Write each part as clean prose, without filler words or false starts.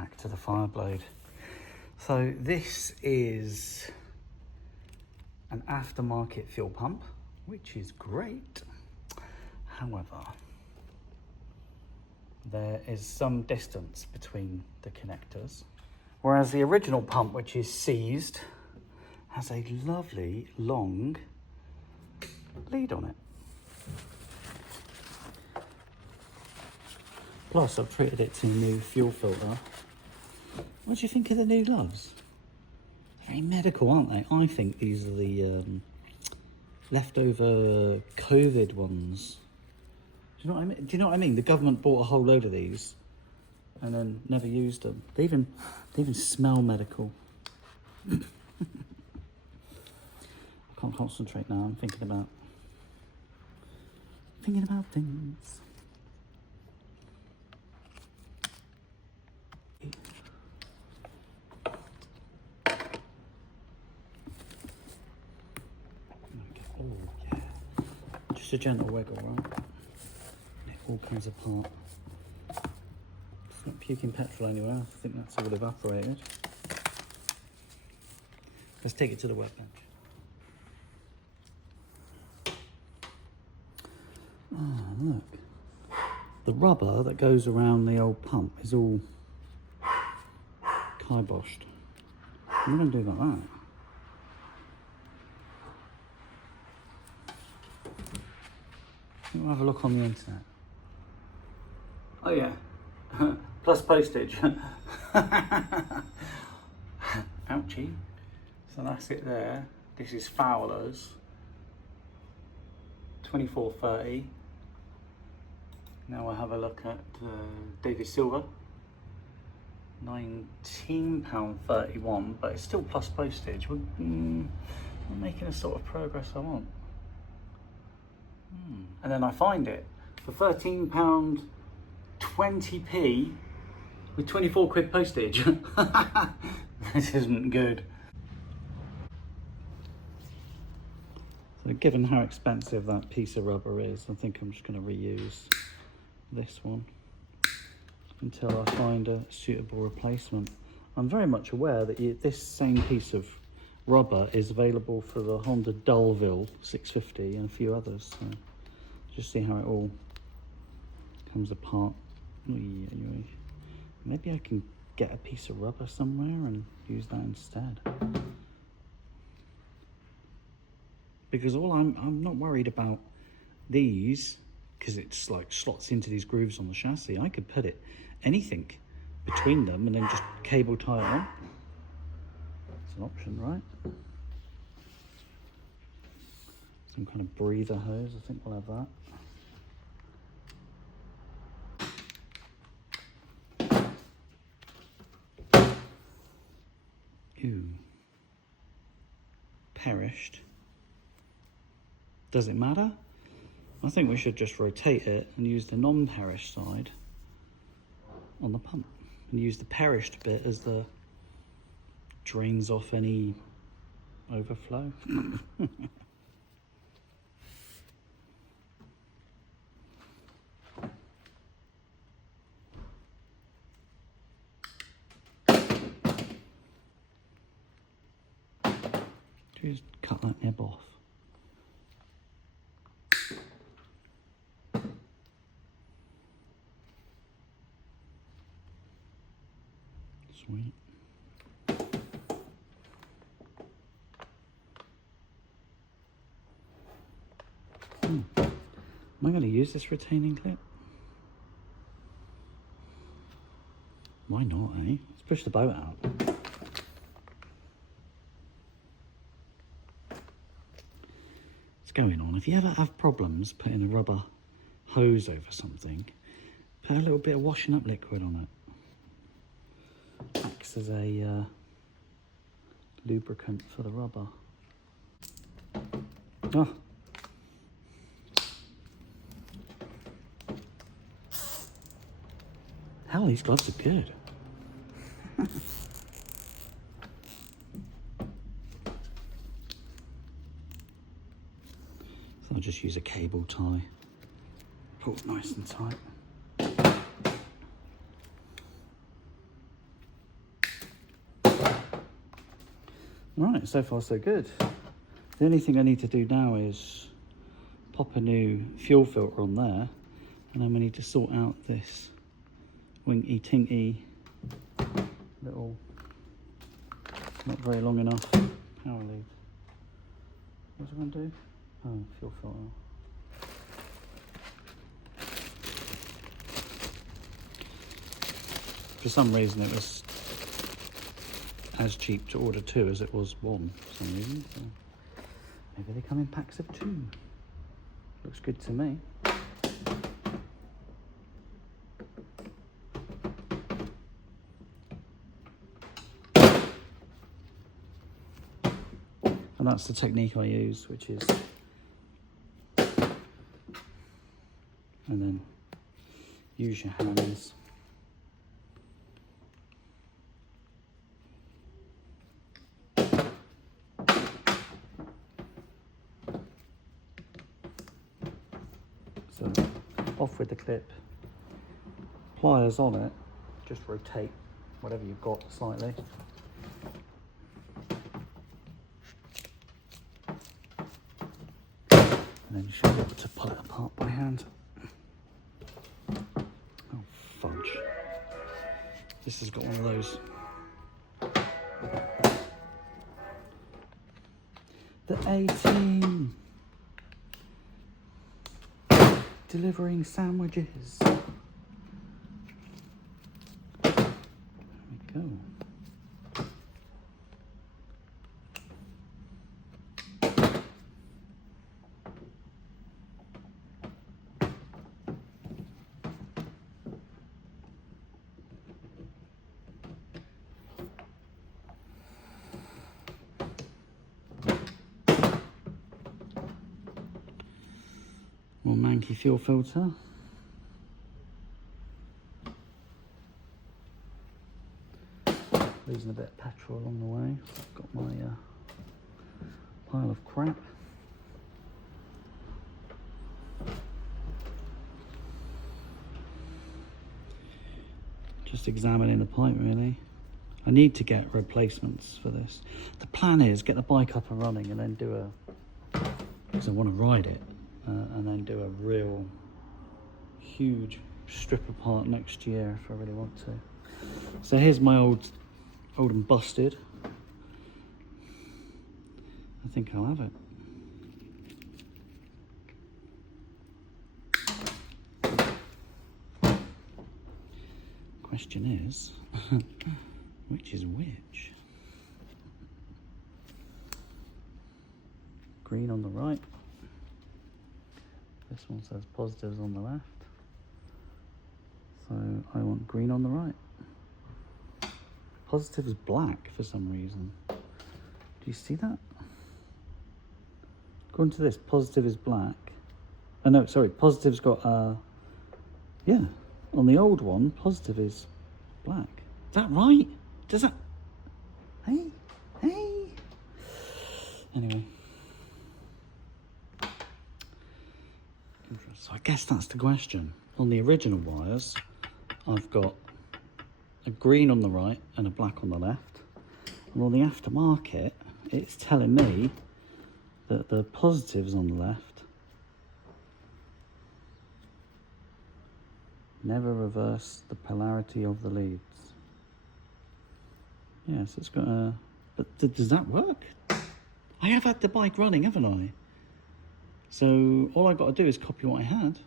back to the Fireblade. So this is an aftermarket fuel pump, which is great. However, there is some distance between the connectors, whereas the original pump, which is seized, has a lovely long lead on it. Plus, I've treated it to a new fuel filter. What do you think of the new gloves? Very medical, aren't they? I think these are the leftover COVID ones. Do you know what I mean? Do you know what I mean? The government bought a whole load of these and then never used them. They even smell medical. I can't concentrate now. I'm thinking about things. Oh yeah, just a gentle wiggle, right? It all comes apart. It's not puking petrol anywhere. I think that's all evaporated. Let's take it to the workbench. Ah, look. The rubber that goes around the old pump is all kiboshed. I'm going to do like that. We'll have a look on the internet. Oh yeah, plus postage. Ouchie. So that's it there. This is Fowler's. 24.30. Now we'll have a look at David Silver. £19.31, but it's still plus postage. We're making the sort of progress I want. And then I find it for £13.20p with 24 quid postage. This isn't good. So given how expensive that piece of rubber is, I think I'm just going to reuse this one until I find a suitable replacement. I'm very much aware that this same piece of rubber is available for the Honda Dullville 650 and a few others. So just see how it all comes apart. Maybe I can get a piece of rubber somewhere and use that instead. Because I'm not worried about these, because it's like slots into these grooves on the chassis. I could put anything between them and then just cable tie it on. It's an option, right? Some kind of breather hose, I think we'll have that. Ooh. Perished. Does it matter? I think we should just rotate it and use the non-perished side on the pump and use the perished bit as the drains off any overflow. Just cut that nib off. Sweet. Am I going to use this retaining clip? Why not, eh? Let's push the boat out. What's going on? If you ever have problems putting a rubber hose over something, put a little bit of washing up liquid on it. Acts as a lubricant for the rubber. Oh. Hell, these gloves are good. So I'll just use a cable tie. Pull it nice and tight. Right, so far so good. The only thing I need to do now is pop a new fuel filter on there, and then we need to sort out this winky tinky little, not very long enough power lead. What's it going to do? Oh, fuel filter. For some reason it was as cheap to order 2 as it was 1 for some reason. So maybe they come in packs of 2. Looks good to me. And that's the technique I use, which is, and then use your hands. So off with the clip, pliers on it, just rotate whatever you've got slightly. And then you should be able to pull it apart by hand. Oh, fudge. This has got one of those. The A-Team. Delivering sandwiches. There we go. More manky fuel filter. Losing a bit of petrol along the way. I've got my pile of crap. Just examining the pipe really. I need to get replacements for this. The plan is get the bike up and running and then do a, because I want to ride it. And then do a real huge strip apart next year if I really want to. So here's my old and busted. I think I'll have it. Question is, which is which? Green on the right. This one says positives on the left, so I want green on the right. Positive is black for some reason. Do you see that? According to this, positive is black. Oh no, sorry, positive's got, yeah, on the old one, positive is black. Is that right? Does that, hey? Anyway. So I guess that's the question. On the original wires, I've got a green on the right and a black on the left. And on the aftermarket, it's telling me that the positives on the left never reverse the polarity of the leads. Yes, it's got a... But does that work? I have had the bike running, haven't I? So all I've got to do is copy what I had.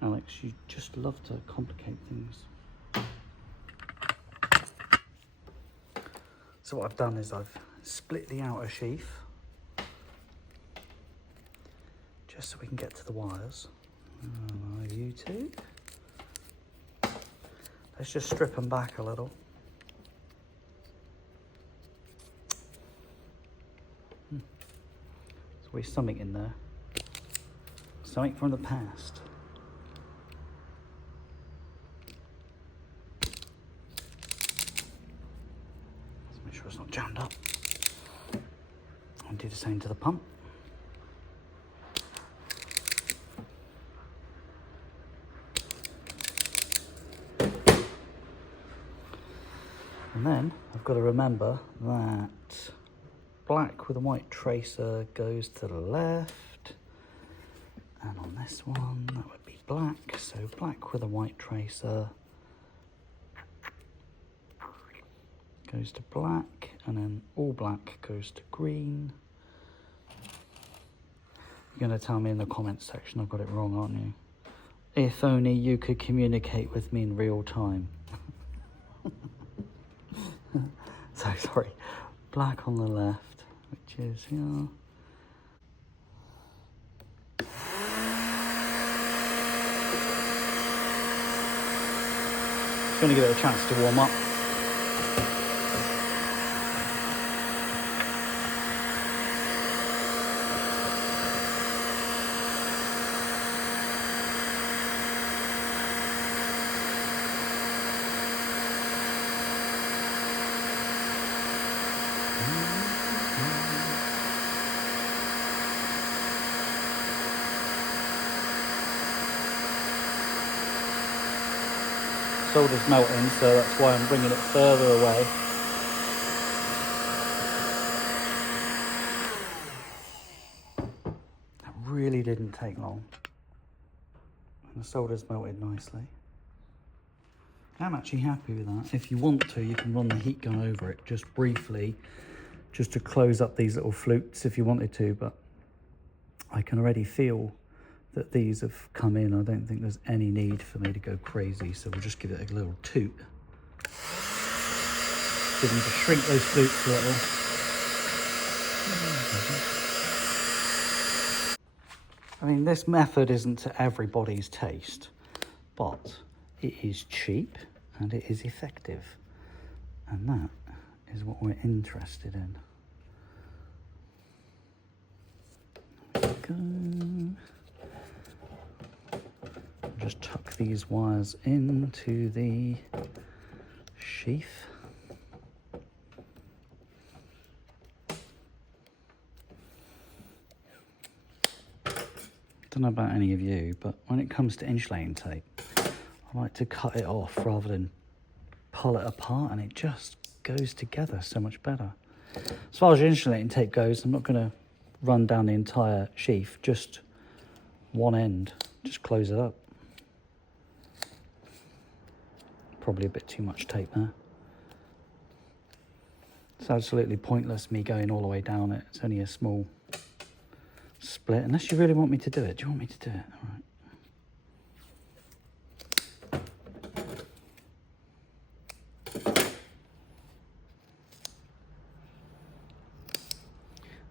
Alex, you just love to complicate things. So what I've done is I've split the outer sheath just so we can get to the wires. YouTube. Let's just strip them back a little. There's something in there. Something from the past. Let's make sure it's not jammed up. And do the same to the pump. And then I've got to remember that black with a white tracer goes to the left. And on this one, that would be black. So black with a white tracer goes to black, and then all black goes to green. You're going to tell me in the comments section I've got it wrong, aren't you? If only you could communicate with me in real time. So sorry, black on the left, which is here. Just going to give it a chance to warm up. Solder's melting, so that's why I'm bringing it further away. That really didn't take long. And the solder's melted nicely. I'm actually happy with that. If you want to, you can run the heat gun over it just briefly, just to close up these little flutes if you wanted to, but I can already feel that these have come in. I don't think there's any need for me to go crazy, so we'll just give it a little toot. Give them to shrink those flutes a little. I mean, this method isn't to everybody's taste, but it is cheap and it is effective. And that is what we're interested in. There we go. Just tuck these wires into the sheath. Don't know about any of you, but when it comes to insulating tape, I like to cut it off rather than pull it apart, and it just goes together so much better. As far as insulating tape goes, I'm not going to run down the entire sheath, just one end, just close it up. Probably a bit too much tape there. It's absolutely pointless me going all the way down it. It's only a small split, unless you really want me to do it. Do you want me to do it? All right.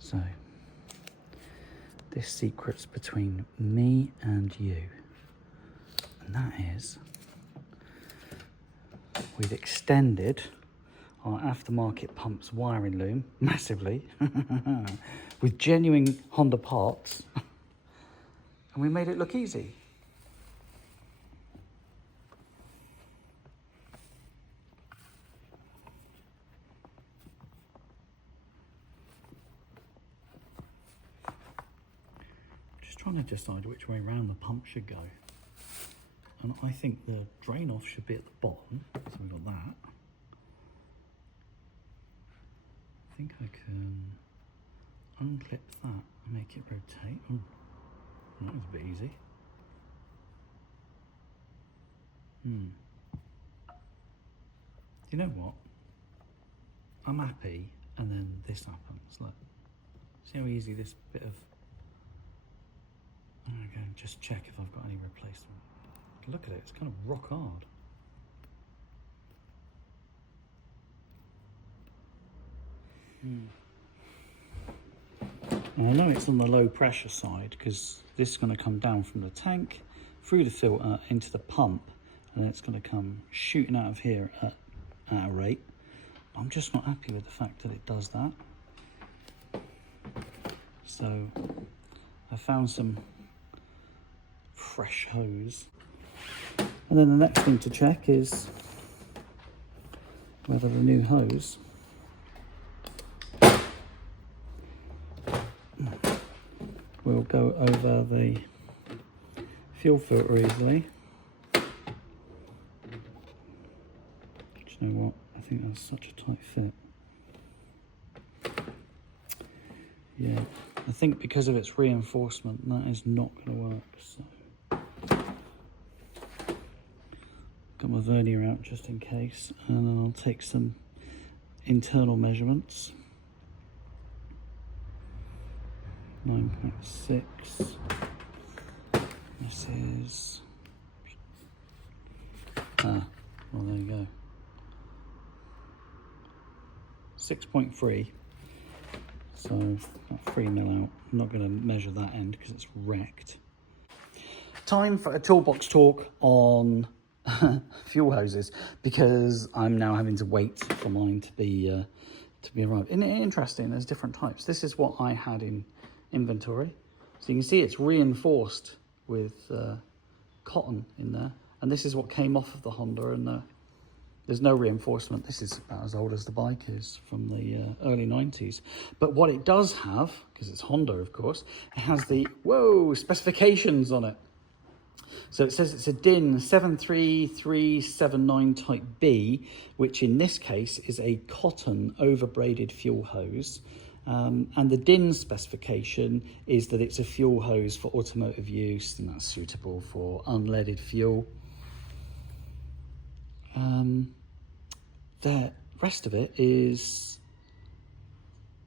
So, this secret's between me and you, and that is we've extended our aftermarket pumps wiring loom massively with genuine Honda parts, and we made it look easy. Just trying to decide which way around the pump should go. And I think the drain off should be at the bottom, so we've got that. I think I can unclip that and make it rotate. Oh, that was a bit easy. You know what? I'm happy, and then this happens. Look, see how easy this bit of... I'm gonna go and just check if I've got any replacement. Look at it, it's kind of rock hard. Now I know it's on the low pressure side because this is going to come down from the tank through the filter into the pump, and then it's going to come shooting out of here at a rate. I'm just not happy with the fact that it does that. So I found some fresh hose. And then the next thing to check is whether the new hose will go over the fuel filter easily. Do you know what? I think that's such a tight fit. Yeah, I think because of its reinforcement, that is not going to work. So, got my vernier out just in case, and then I'll take some internal measurements. 9.6. This is well, there you go. 6.3. So about 3 mil out. I'm not going to measure that end because it's wrecked. Time for a toolbox talk on fuel hoses, because I'm now having to wait for mine to be arrived. And interesting, there's different types. This is what I had in inventory. So you can see it's reinforced with cotton in there. And this is what came off of the Honda, and there's no reinforcement. This is about as old as the bike is, from the early 90s. But what it does have, because it's Honda, of course, it has the, specifications on it. So it says it's a DIN 73379 type B, which in this case is a cotton overbraided fuel hose. And the DIN specification is that it's a fuel hose for automotive use, and that's suitable for unleaded fuel. The rest of it is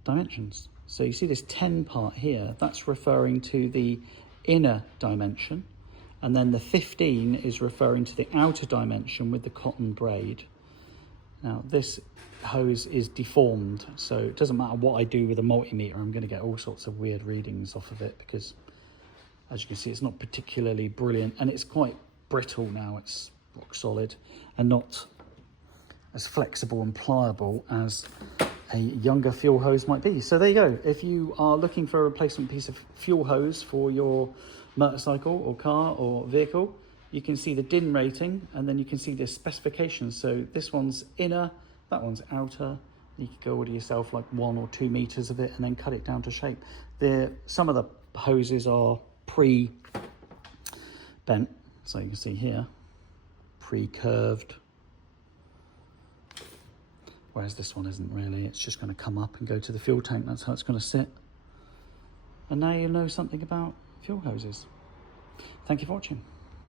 dimensions. So you see this 10 part here, that's referring to the inner dimension, and then the 15 is referring to the outer dimension with the cotton braid. Now this hose is deformed, so it doesn't matter what I do with a multimeter, I'm going to get all sorts of weird readings off of it, because as you can see it's not particularly brilliant, and it's quite brittle now. It's rock solid and not as flexible and pliable as a younger fuel hose might be. So there you go. If you are looking for a replacement piece of fuel hose for your motorcycle or car or vehicle, you can see the DIN rating, and then you can see the specifications. So this one's inner, that one's outer. You could go order yourself like 1 or 2 meters of it and then cut it down to shape. Some of the hoses are pre-bent, so you can see here, pre-curved. Whereas this one isn't really. It's just going to come up and go to the fuel tank. That's how it's going to sit. And now you know something about fuel hoses. Thank you for watching.